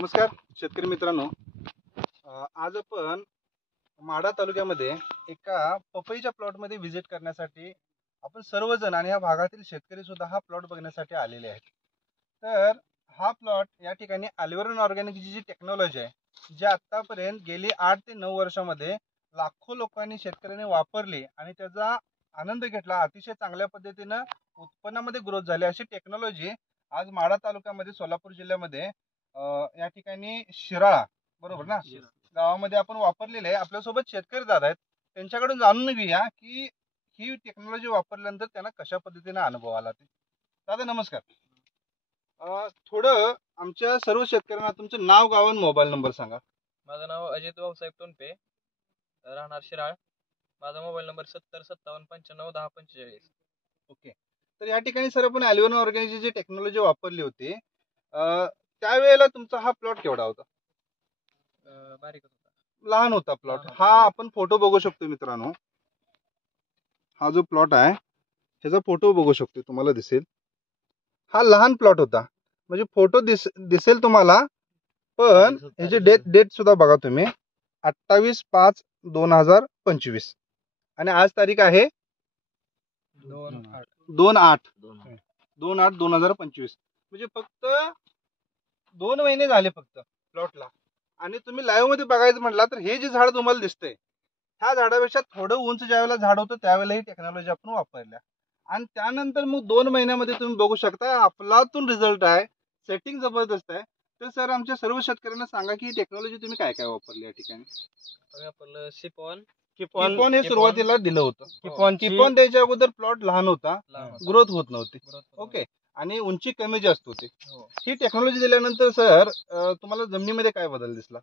नमस्कार शेतकरी मित्रांनो, आज आपण माढा तालुक्यामध्ये एका पपईच्या प्लॉटमध्ये व्हिजिट करण्यासाठी आपण सर्वजण आणि या भागातील शेतकरी सुद्धा हा प्लॉट बघण्यासाठी आलेले आहेत. तर हा प्लॉट या ठिकाणी अल्विरॉन ऑर्गॅनिकची जी टेक्नॉलॉजी आहे, जी आतापर्यंत गेली 8 ते 9 वर्षामध्ये लाखो लोकांनी शेतकऱ्यांनी वापरली आणि त्याचा आनंद घेतला. अतिशय चांगल्या पद्धतीनं उत्पन्नामध्ये ग्रोथ झाली अशी टेक्नॉलॉजी आज माढा तालुक्यामध्ये सोलापूर जिल्ह्यामध्ये या ठिकाणी शिराळा बरोबर ना गावामध्ये आपण वापरलेले आहे. आपल्यासोबत शेतकरी दादा आहेत, त्यांच्याकडून जाणून घेऊया की ही टेक्नॉलॉजी वापरल्यानंतर त्यांना कशा पद्धतीने अनुभव आला ते. दादा नमस्कार. थोडं आमच्या सर्व शेतकऱ्यांना तुमचं नाव, गाव आणि मोबाईल नंबर सांगा. माझं नाव अजित भाऊसाहेब टोनपे, राहणार शिराळ. माझा मोबाईल नंबर 7057951045. ओके. तर या ठिकाणी सर आपण अल्विरॉन ऑर्गॅनिकची जी टेक्नॉलॉजी वापरली होती, त्यावेळेला तुमचा हा प्लॉट केवढा होता? बारीक होता, लहान होता प्लॉट. लहान होता. हा आपण फोटो बघू शकतो मित्रांनो. हा जो प्लॉट आहे ह्याचा फोटो बघू शकतो, तुम्हाला दिसेल हा लहान प्लॉट होता. म्हणजे फोटो दिसेल तुम्हाला, पण ह्याची डेट सुद्धा बघा तुम्ही, 28/5/2025 आणि आज तारीख आहे 2/8/2025. म्हणजे फक्त 2 महिने झाले फक्त प्लॉटला. आणि तुम्ही लाईव्ह मध्ये बघायचं म्हटलं तर हे जे झाड तुम्हाला दिसतंय, ह्या झाडापेक्षा थोडं उंच ज्यावेळेला झाड होतं त्यावेळेला ही टेक्नॉलॉजी आपण वापरल्या. आणि त्यानंतर मग 2 महिन्यामध्ये तुम्ही बघू शकता अफलातून रिझल्ट आहे, सेटिंग जबरदस्त आहे. तर सर आमच्या सर्व शेतकऱ्यांना सांगा की ही टेक्नॉलॉजी तुम्ही काय काय वापरली या ठिकाणी. आपलं सिपॉन किपॉन हे सुरुवातीला दिलं होतं. किपॉन द्यायच्या अगोदर प्लॉट लहान होता, ग्रोथ होत नव्हती. ओके. आणि उंची कमी जास्त होती. ही टेक्नॉलॉजी दिल्यानंतर सर तुम्हाला जमिनीमध्ये काय बदल दिसला?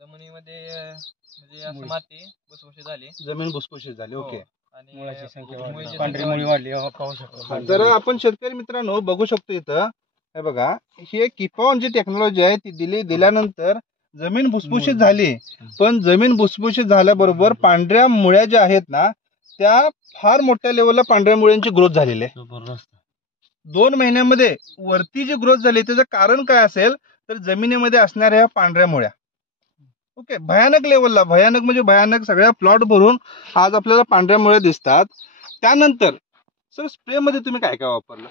जमिनीमध्ये म्हणजे असं माती भुसभुशीत झाली, जमीन भुसभुशीत झाली. ओके. आणि मुळाची संख्या वाढली, मुळीची पांढरी संख्या मुळी वाढली, पाहू शकतो. तर आपण शेतकरी मित्रांनो बघू शकतो इथं, हे बघा, ही एक किपॉन जी टेक्नॉलॉजी आहे ती दिल्यानंतर जमीन भुसभुशीत झाली. पण जमीन भुसभुशीत झाल्याबरोबर पांढऱ्या मुळ्या ज्या आहेत ना, त्या फार मोठ्या लेवलला पांढऱ्या मुळ्यांची ग्रोथ झालेली आहे. 2 महिन्यामध्ये वरती जी ग्रोथ झाली त्याचं कारण काय असेल तर जमिनीमध्ये असणाऱ्या ह्या पांढऱ्या मुळ्या. ओके. भयानक लेवलला, भयानक म्हणजे भयानक, सगळ्या प्लॉट भरून आज आपल्याला पांढऱ्या मुळ्या दिसतात. त्यानंतर सर स्प्रे मध्ये तुम्ही काय काय वापरलं?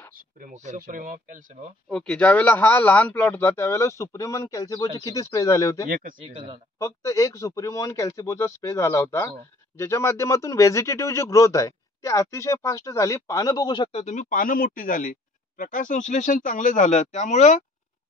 सुप्रीमो कॅल्सिबो. ओके. ज्यावेळेला हा लहान प्लॉट होता त्यावेळेला सुप्रीमो आणि कॅल्सिबोचे किती स्प्रे झाले होते? एकच झाला. फक्त एक सुप्रीमो आणि कॅल्सिबोचा स्प्रे झाला होता, हो. ज्याच्या माध्यमातून व्हेजिटेटिव्ह जी ग्रोथ आहे ती अतिशय फास्ट झाली. पानं बघू शकता तुम्ही, पानं मोठी झाली, प्रकाश संश्लेषण चांगलं झालं. त्यामुळं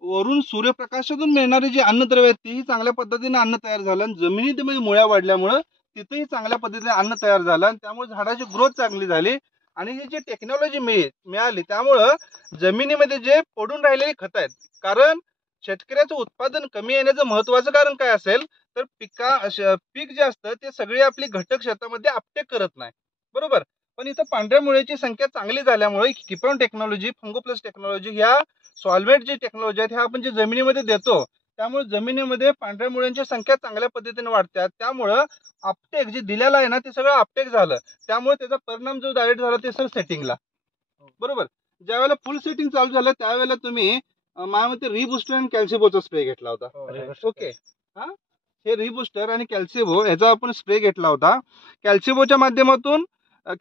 वरून सूर्यप्रकाशातून मिळणारे जे अन्नद्रव्य आहेत तेही चांगल्या पद्धतीने अन्न तयार झालं. आणि जमिनीमध्ये मुळ्या वाढल्यामुळं तिथेही चांगल्या पद्धतीने अन्न तयार झालं आणि त्यामुळे झाडाची ग्रोथ चांगली झाली. आणि ही जी टेक्नॉलॉजी मिळाली त्यामुळं जमिनीमध्ये जे पडून राहिलेले खत आहेत, कारण शेतकऱ्याचं उत्पादन कमी येण्याचं महत्वाचं कारण काय असेल तर पीक जे असतं ते सगळे आपली घटक शेतामध्ये अपटेक करत नाही, बरोबर. पण इथं पांढऱ्या मुळ्याची संख्या चांगली झाल्यामुळे किपॉन टेक्नॉलॉजी, फंगोप्लस टेक्नॉलॉजी, ह्या सॉल्व्हेंट जी टेक्नॉलॉजी आहेत ह्या आपण जे जमिनीमध्ये देतो त्यामुळे जमिनीमध्ये पांढऱ्या मुळ्यांची संख्या चांगल्या पद्धतीने वाढतात. त्यामुळं अपटेक जे दिलेलं आहे ना ते सगळं अपटेक झालं. त्यामुळे त्याचा परिणाम जो डायरेक्ट झाला ते सर सेटिंगला, बरोबर. ज्यावेळेला फुल सेटिंग चालू झालं त्यावेळेला तुम्ही माझ्या रिबुस्टर आणि कॅल्सिबोचा स्प्रे घेतला होता. ओके. हा, हे रिबुस्टर आणि कॅल्सिबो याचा आपण स्प्रे घेतला होता. कॅल्सिबोच्या माध्यमातून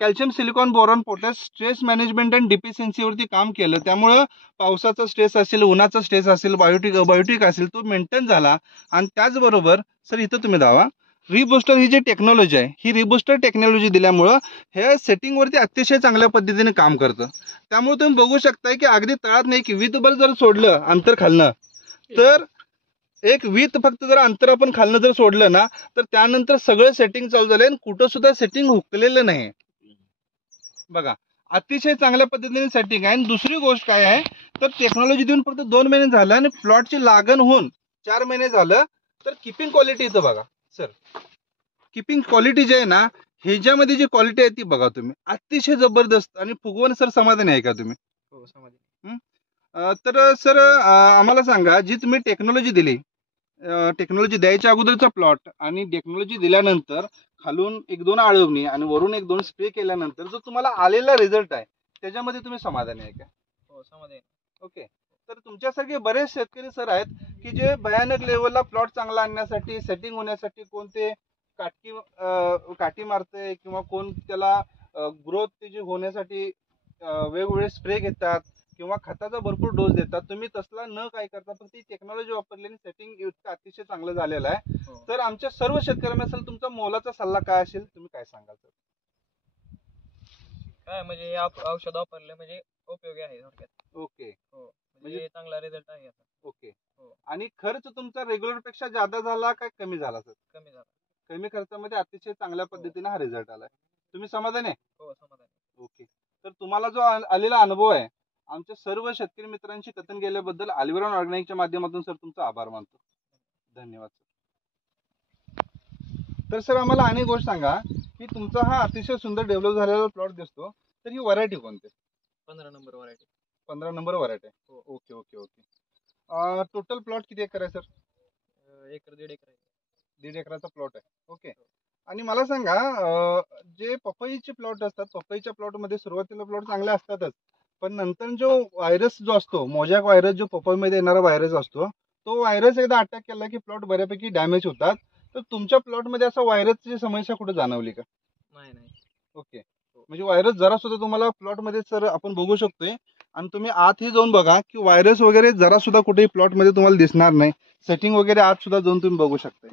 calcium, silicon, boron, potash stress management आणि डिफिशियन्सीवरती काम केलं. त्यामुळं पावसाचा स्ट्रेस असेल, उन्हाचा स्ट्रेस असेल, बायोटिक असेल तो मेंटेन झाला. आणि त्याचबरोबर सर इथं तुम्ही दावा रिबुस्टर ही जी टेक्नॉलॉजी आहे ही रिबुस्टर टेक्नॉलॉजी दिल्यामुळं हे सेटिंगवरती अतिशय चांगल्या पद्धतीने काम करतं. त्यामुळे तुम्ही बघू शकताय की अगदी तळात नाही की विथ बल जर सोडलं अंतर खालनं, तर एक विथ फक्त जर अंतर आपण खालनं जर सोडलं ना तर त्यानंतर सगळं सेटिंग चालू झालं आणि कुठं सुद्धा सेटिंग हुकलेलं नाही. बघा, अतिशय चांगल्या पद्धतीने सेटिंग आहे. आणि दुसरी गोष्ट काय आहे तर टेक्नॉलॉजी देऊन फक्त 2 महिने झालं आणि प्लॉटची लागण होऊन 4 महिने झालं. तर किपिंग क्वालिटी इथं बघा सर, किपिंग क्वालिटी जे आहे ना ह्याच्यामध्ये जी क्वालिटी आहे ती बघा तुम्ही, अतिशय जबरदस्त. आणि फुगवण सर समाधानी आहे का तुम्ही? हो, समाधानी. तर सर आम्हाला सांगा, जी तुम्ही टेक्नॉलॉजी दिली, टेक्नॉलॉजी द्यायच्या अगोदरचा प्लॉट आणि टेक्नॉलॉजी दिल्यानंतर खालून 1-2 आळवणी आणि वरून 1-2 स्प्रे केल्यानंतर जो तुम्हाला आलेला रिझल्ट आहे त्याच्यामध्ये तुम्ही समाधानी आहे का? हो, समाधानी. ओके. तर तुमच्यासारखे बरेच शेतकरी सर आहेत की जे भयानक लेवलला प्लॉट चांगला आणण्यासाठी सेटिंग होण्यासाठी कोणते काठी मारते किंवा कोण त्याला ग्रोथ त्याची होण्यासाठी वेगवेगळे स्प्रे घेतात किंवा खताचा भरपूर डोस देतात. तुम्ही तसला न काय करता फक्त ती टेक्नॉलॉजी वापरली आणि सेटिंग इतकं अतिशय चांगलं झालेलं आहे. हो. तर आमच्या सर्व शेतकऱ्यांना असेल तुमचा मोलाचा सल्ला काय असेल, तुम्ही काय सांगाल सर? काय म्हणजे हे औषध वापरले म्हणजे उपयोगी आहे थोडक्यात. ओके हो म्हणजे चांगला रिझल्ट आहे याचा. ओके. हो. आणि खर्च तुमचा रेग्युलर पेक्षा जादा झाला काय कमी झाला सर? कमी झाला. कमी खर्चामध्ये अतिशय चांगल्या पद्धतीने हा रिझल्ट आलाय. तुम्ही समाधानी आहे? हो समाधान. ओके. तर तुम्हाला जो आलेला अनुभव आहे आमच्या सर्व शेतकरी मित्रांशी कथन केल्याबद्दल अल्विरॉन ऑर्गॅनिकच्या माध्यमातून सर तुमचा आभार मानतो. धन्यवाद सर. तर सर आम्हाला आणि गोष्ट सांगा की तुमचा हा अतिशय सुंदर डेव्हलप झालेला प्लॉट दिसतो, तर ही व्हरायटी कोणती? 15 नंबर व्हरायटी. 15 नंबर व्हरायटी आहे. हो. Okay okay okay. Total plot किती एकर आहे सर? एकर दीड एकर आहे. 1.5 एकराचा प्लॉट आहे. ओके. आणि मला सांगा जे पपईचे प्लॉट असतात, पपईच्या प्लॉटमध्ये सुरुवातीला प्लॉट चांगले असतातच, पण नंतर जो व्हायरस जो असतो, मोजॅक व्हायरस जो पपईमध्ये येणारा व्हायरस असतो, तो व्हायरस एकदा अटॅक केला की प्लॉट बऱ्यापैकी डॅमेज होतात. तर तुमच्या प्लॉटमध्ये असा व्हायरसची समस्या कुठे जाणवली का? नाही नाही. ओके. म्हणजे व्हायरस जरा सुद्धा तुम्हाला प्लॉटमध्ये सर आपण बघू शकतोय आणि तुम्ही आतही जाऊन बघा की व्हायरस वगैरे जरा सुद्धा कुठेही प्लॉटमध्ये तुम्हाला दिसणार नाही. सेटिंग वगैरे आत सुद्धा जाऊन तुम्ही बघू शकताय.